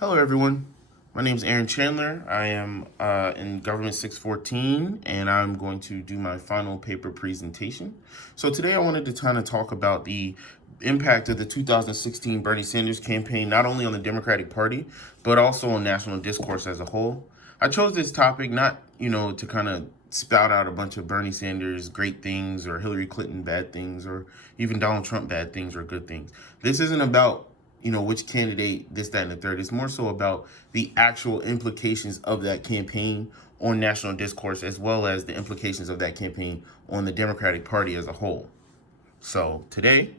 Hello, everyone. My name is Aaron Chandler. I am in Government 614, and I'm going to do my final paper presentation. So today I wanted to kind of talk about the impact of the 2016 Bernie Sanders campaign, not only on the Democratic Party, but also on national discourse as a whole. I chose this topic not, to kind of spout out a bunch of Bernie Sanders great things or Hillary Clinton bad things or even Donald Trump bad things or good things. This isn't about which candidate, this, that, and the third. It's more so about the actual implications of that campaign on national discourse, as well as the implications of that campaign on the Democratic Party as a whole. So today,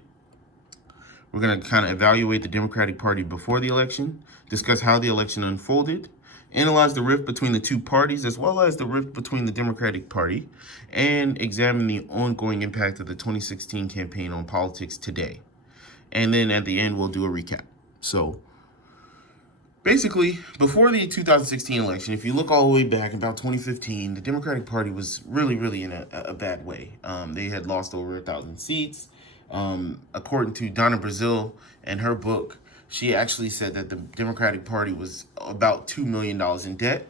we're going to kind of evaluate the Democratic Party before the election, discuss how the election unfolded, analyze the rift between the two parties, as well as the rift between the Democratic Party, and examine the ongoing impact of the 2016 campaign on politics today. And then at the end, we'll do a recap. So basically, before the 2016 election, if you look all the way back about 2015, the Democratic Party was really in a bad way. They had lost over 1,000 seats. According to Donna Brazile and her book, she actually said that the Democratic Party was about $2 million in debt.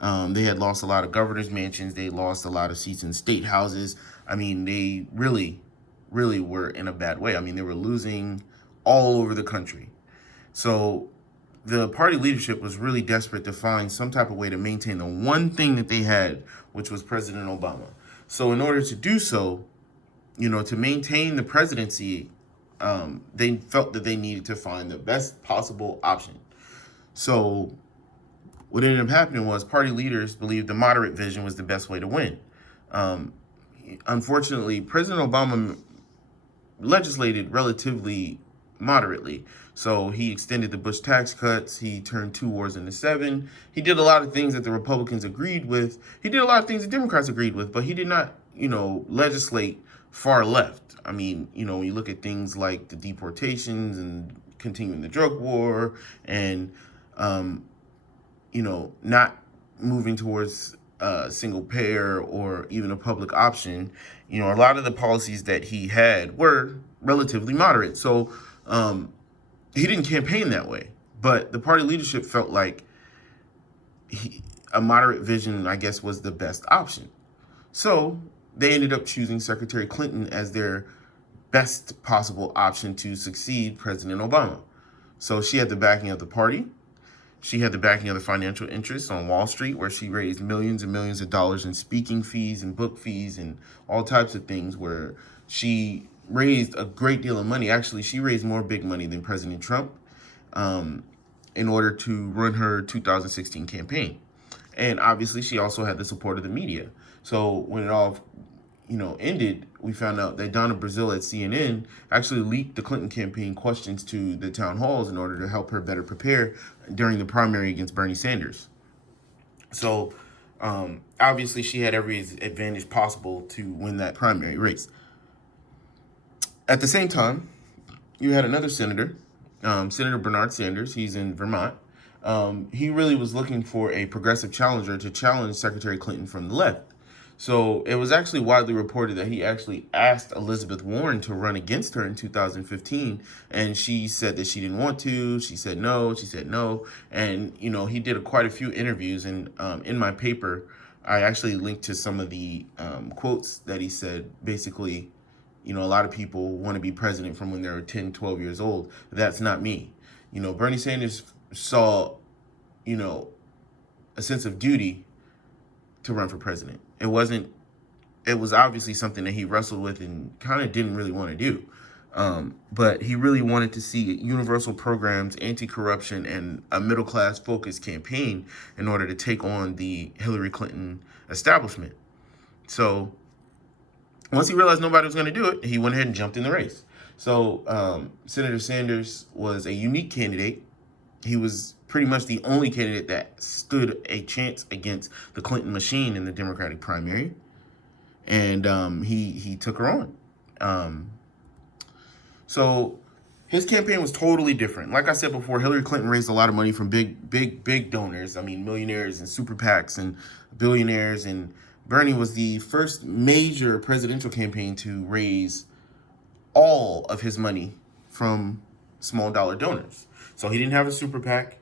They had lost a lot of governor's mansions. They lost a lot of seats in state houses. I mean, they really were in a bad way. I mean, they were losing all over the country. So the party leadership was really desperate to find some type of way to maintain the one thing that they had, which was President Obama. So in order to do so, to maintain the presidency, they felt that they needed to find the best possible option. So what ended up happening was party leaders believed the moderate vision was the best way to win. Unfortunately, President Obama legislated relatively moderately. So he extended the Bush tax cuts. He turned 2 wars into 7. He did a lot of things that the Republicans agreed with. He did a lot of things the Democrats agreed with, but he did not, legislate far left. I mean, when you look at things like the deportations and continuing the drug war and, not moving towards single payer or even a public option, a lot of the policies that he had were relatively moderate. So he didn't campaign that way. But the party leadership felt like a moderate vision, I guess, was the best option. So they ended up choosing Secretary Clinton as their best possible option to succeed President Obama. So she had the backing of the party. She had the backing of the financial interests on Wall Street, where she raised millions and millions of dollars in speaking fees and book fees and all types of things, where she raised a great deal of money. Actually, she raised more big money than President Trump in order to run her 2016 campaign. And obviously, she also had the support of the media. So when it all ended, we found out that Donna Brazile at CNN actually leaked the Clinton campaign questions to the town halls in order to help her better prepare during the primary against Bernie Sanders. So obviously she had every advantage possible to win that primary race. At the same time, you had another senator, Senator Bernard Sanders. He's in Vermont. He really was looking for a progressive challenger to challenge Secretary Clinton from the left. So it was actually widely reported that he actually asked Elizabeth Warren to run against her in 2015, and she said that she didn't want to. She said no. She said no, and he did quite a few interviews. And in my paper, I actually linked to some of the quotes that he said. Basically, a lot of people want to be president from when they're 10, 12 years old. That's not me. Bernie Sanders saw, a sense of duty to run for president. It was obviously something that he wrestled with and kind of didn't really want to do. But he really wanted to see universal programs, anti-corruption, and a middle-class focused campaign in order to take on the Hillary Clinton establishment. So once he realized nobody was going to do it, he went ahead and jumped in the race. So Senator Sanders was a unique candidate. He was pretty much the only candidate that stood a chance against the Clinton machine in the Democratic primary. And he took her on. So his campaign was totally different. Like I said before, Hillary Clinton raised a lot of money from big donors. I mean, millionaires and super PACs and billionaires. And Bernie was the first major presidential campaign to raise all of his money from small dollar donors. So he didn't have a super PAC.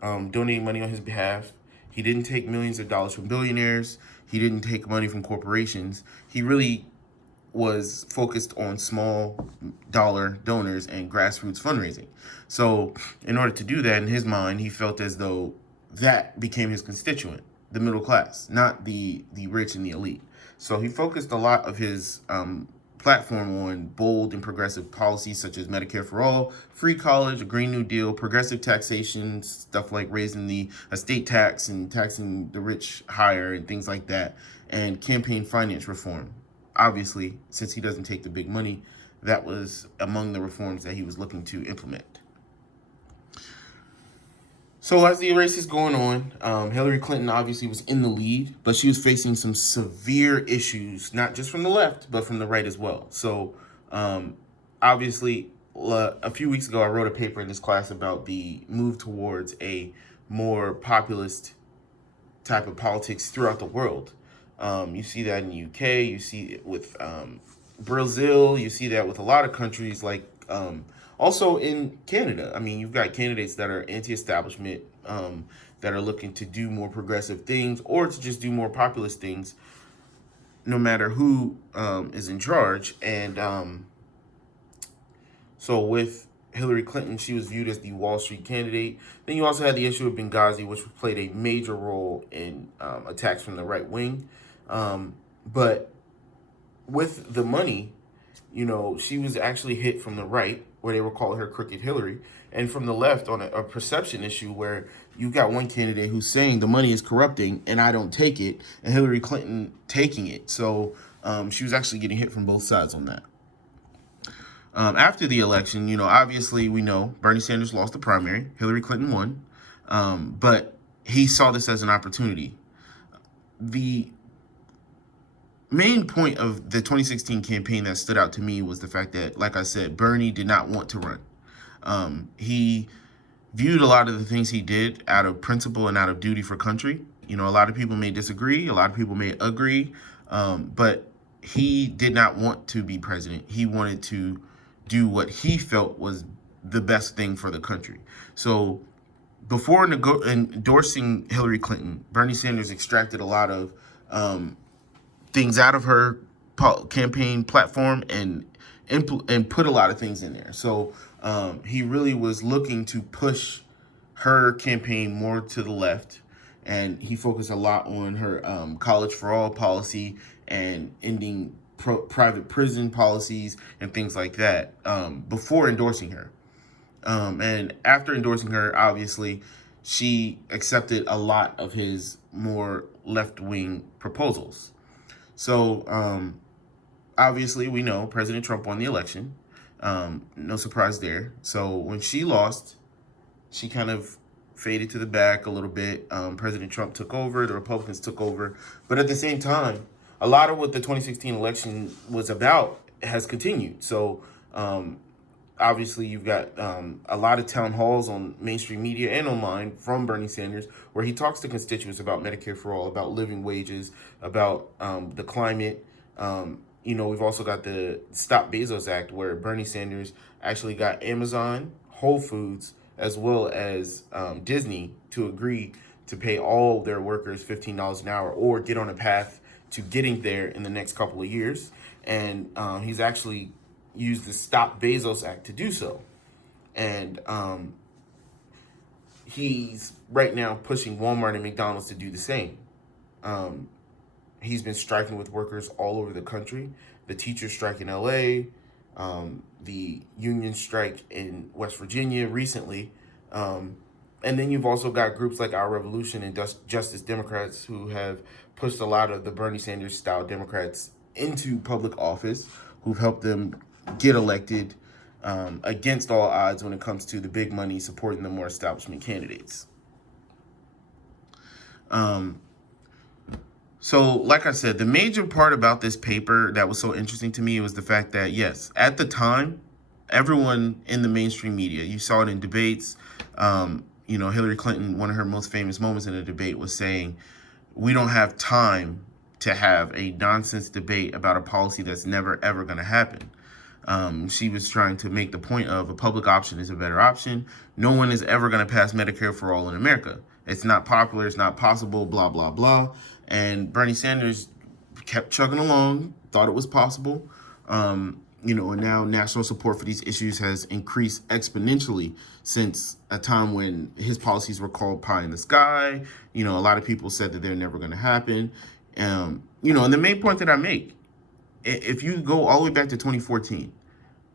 donating money on his behalf. He didn't take millions of dollars from billionaires. He didn't take money from corporations. He really was focused on small dollar donors and grassroots fundraising. So in order to do that, in his mind, he felt as though that became his constituent, the middle class, not the rich and the elite. So he focused a lot of his platform on bold and progressive policies such as Medicare for all, free college, a Green New Deal, progressive taxation, stuff like raising the estate tax and taxing the rich higher and things like that, and campaign finance reform. Obviously, since he doesn't take the big money, that was among the reforms that he was looking to implement. So as the race is going on, Hillary Clinton obviously was in the lead, but she was facing some severe issues, not just from the left, but from the right as well. So obviously, a few weeks ago, I wrote a paper in this class about the move towards a more populist type of politics throughout the world. You see that in the UK, you see it with Brazil, you see that with a lot of countries, like also in Canada. I mean, you've got candidates that are anti-establishment, that are looking to do more progressive things or to just do more populist things, no matter who is in charge. And so with Hillary Clinton, she was viewed as the Wall Street candidate. Then you also had the issue of Benghazi, which played a major role in attacks from the right wing. But with the money, she was actually hit from the right, where they were calling her Crooked Hillary, and from the left on a perception issue where you got one candidate who's saying the money is corrupting and I don't take it, and Hillary Clinton taking it. So she was actually getting hit from both sides on that. After the election, obviously we know Bernie Sanders lost the primary, Hillary Clinton won, but he saw this as an opportunity. The main point of the 2016 campaign that stood out to me was the fact that, like I said, Bernie did not want to run. He viewed a lot of the things he did out of principle and out of duty for country. A lot of people may disagree, a lot of people may agree, but he did not want to be president. He wanted to do what he felt was the best thing for the country. So before endorsing Hillary Clinton, Bernie Sanders extracted a lot of things out of her campaign platform and put a lot of things in there. So he really was looking to push her campaign more to the left, and he focused a lot on her college for all policy and ending private prison policies and things like that before endorsing her. And after endorsing her, obviously, she accepted a lot of his more left-wing proposals. So obviously, we know President Trump won the election. No surprise there. So when she lost, she kind of faded to the back a little bit. President Trump took over. The Republicans took over. But at the same time, a lot of what the 2016 election was about has continued. So obviously, you've got a lot of town halls on mainstream media and online from Bernie Sanders, where he talks to constituents about Medicare for all, about living wages, about the climate. We've also got the Stop Bezos Act, where Bernie Sanders actually got Amazon, Whole Foods, as well as Disney to agree to pay all their workers $15 an hour or get on a path to getting there in the next couple of years. And he's actually used the Stop Bezos Act to do so. And he's right now pushing Walmart and McDonald's to do the same. He's been striking with workers all over the country. The teachers strike in LA, the union strike in West Virginia recently. And then you've also got groups like Our Revolution and Justice Democrats who have pushed a lot of the Bernie Sanders style Democrats into public office, who've helped them get elected against all odds when it comes to the big money supporting the more establishment candidates. So like I said, the major part about this paper that was so interesting to me was the fact that, yes, at the time, everyone in the mainstream media, you saw it in debates, Hillary Clinton, one of her most famous moments in a debate was saying, we don't have time to have a nonsense debate about a policy that's never, ever going to happen. She was trying to make the point of a public option is a better option. No one is ever going to pass Medicare for all in America. It's not popular. It's not possible, blah, blah, blah. And Bernie Sanders kept chugging along, thought it was possible. And now national support for these issues has increased exponentially since a time when his policies were called pie in the sky. A lot of people said that they're never going to happen. And the main point that I make, if you go all the way back to 2014,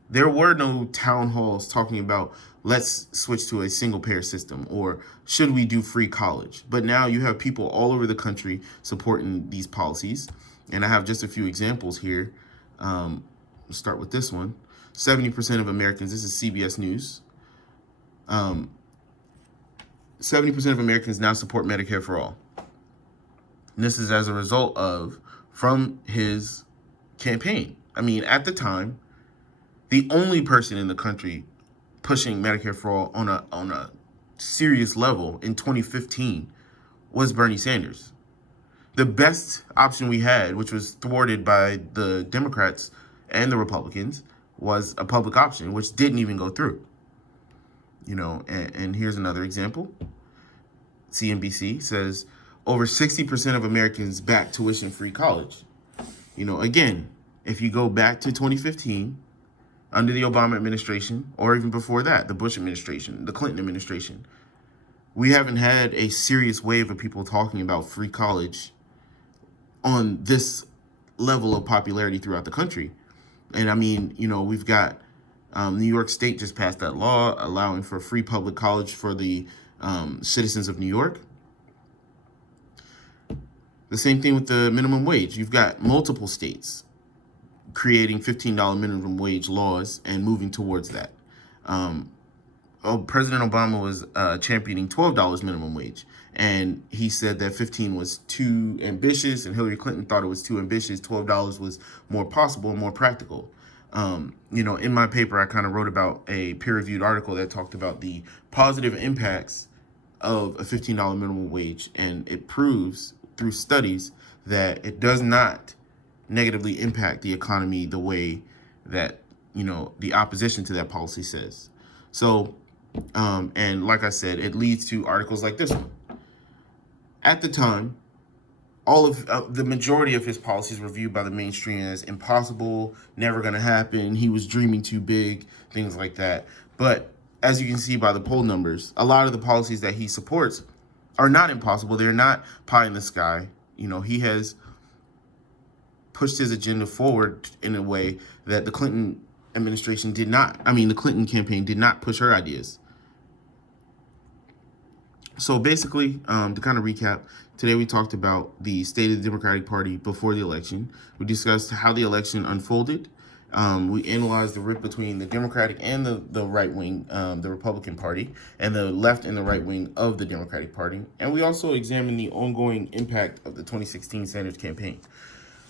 there were no town halls talking about let's switch to a single payer system or should we do free college. But now you have people all over the country supporting these policies. And I have just a few examples here. Let's start with this one. 70% of Americans, this is CBS News. 70% of Americans now support Medicare for all. And this is as a result from his campaign. At the time, the only person in the country pushing Medicare for all on a serious level in 2015 was Bernie Sanders. The best option we had, which was thwarted by the Democrats and the Republicans, was a public option, which didn't even go through. And here's another example. CNBC says over 60% of Americans back tuition-free college. Again, if you go back to 2015, under the Obama administration, or even before that, the Bush administration, the Clinton administration, we haven't had a serious wave of people talking about free college on this level of popularity throughout the country. And we've got New York State just passed that law allowing for free public college for the citizens of New York. The same thing with the minimum wage. You've got multiple states creating $15 minimum wage laws and moving towards that. President Obama was championing $12 minimum wage, and he said that 15 was too ambitious, and Hillary Clinton thought it was too ambitious. $12 was more possible and more practical. In my paper, I kind of wrote about a peer-reviewed article that talked about the positive impacts of a $15 minimum wage, and it proves through studies that it does not negatively impact the economy the way that, the opposition to that policy says. So, and like I said, it leads to articles like this one. At the time, all of the majority of his policies were viewed by the mainstream as impossible, never going to happen. He was dreaming too big, things like that. But as you can see by the poll numbers, a lot of the policies that he supports are not impossible. They're not pie in the sky. He has pushed his agenda forward in a way that the Clinton administration did not. The Clinton campaign did not push her ideas. So basically, to kind of recap, today we talked about the state of the Democratic Party before the election. We discussed how the election unfolded. We analyzed the rift between the Democratic and the right wing, the Republican Party, and the left and the right wing of the Democratic Party. And we also examined the ongoing impact of the 2016 Sanders campaign.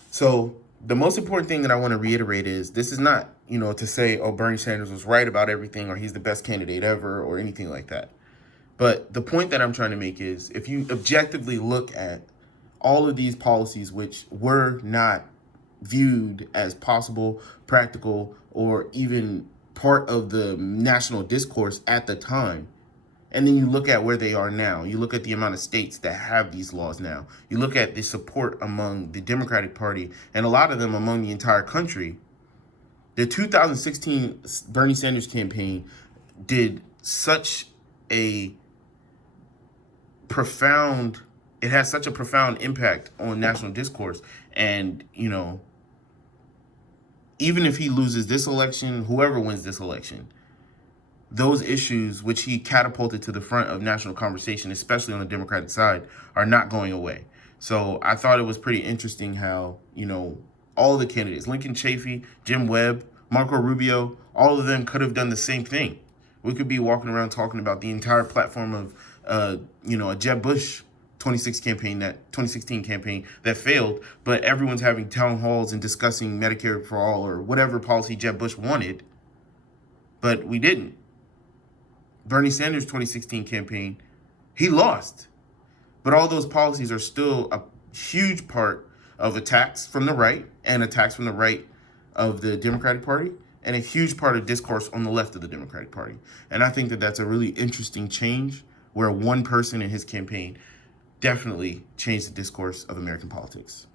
So the most important thing that I want to reiterate is this is not, to say, oh, Bernie Sanders was right about everything or he's the best candidate ever or anything like that. But the point that I'm trying to make is if you objectively look at all of these policies, which were not viewed as possible, practical, or even part of the national discourse at the time, and then you look at where they are now, you look at the amount of states that have these laws now, you look at the support among the Democratic Party and a lot of them among the entire country, the 2016 Bernie Sanders campaign did such a profound, it has such a profound impact on national discourse. And, even if he loses this election, whoever wins this election, those issues which he catapulted to the front of national conversation, especially on the Democratic side, are not going away. So I thought it was pretty interesting how, all the candidates, Lincoln Chafee, Jim Webb, Marco Rubio, all of them could have done the same thing. We could be walking around talking about the entire platform of, a Jeb Bush 2016 campaign that failed, but everyone's having town halls and discussing Medicare for all or whatever policy Jeb Bush wanted, but we didn't. Bernie Sanders' 2016 campaign, he lost. But all those policies are still a huge part of attacks from the right and attacks from the right of the Democratic Party and a huge part of discourse on the left of the Democratic Party. And I think that that's a really interesting change where one person in his campaign definitely changed the discourse of American politics.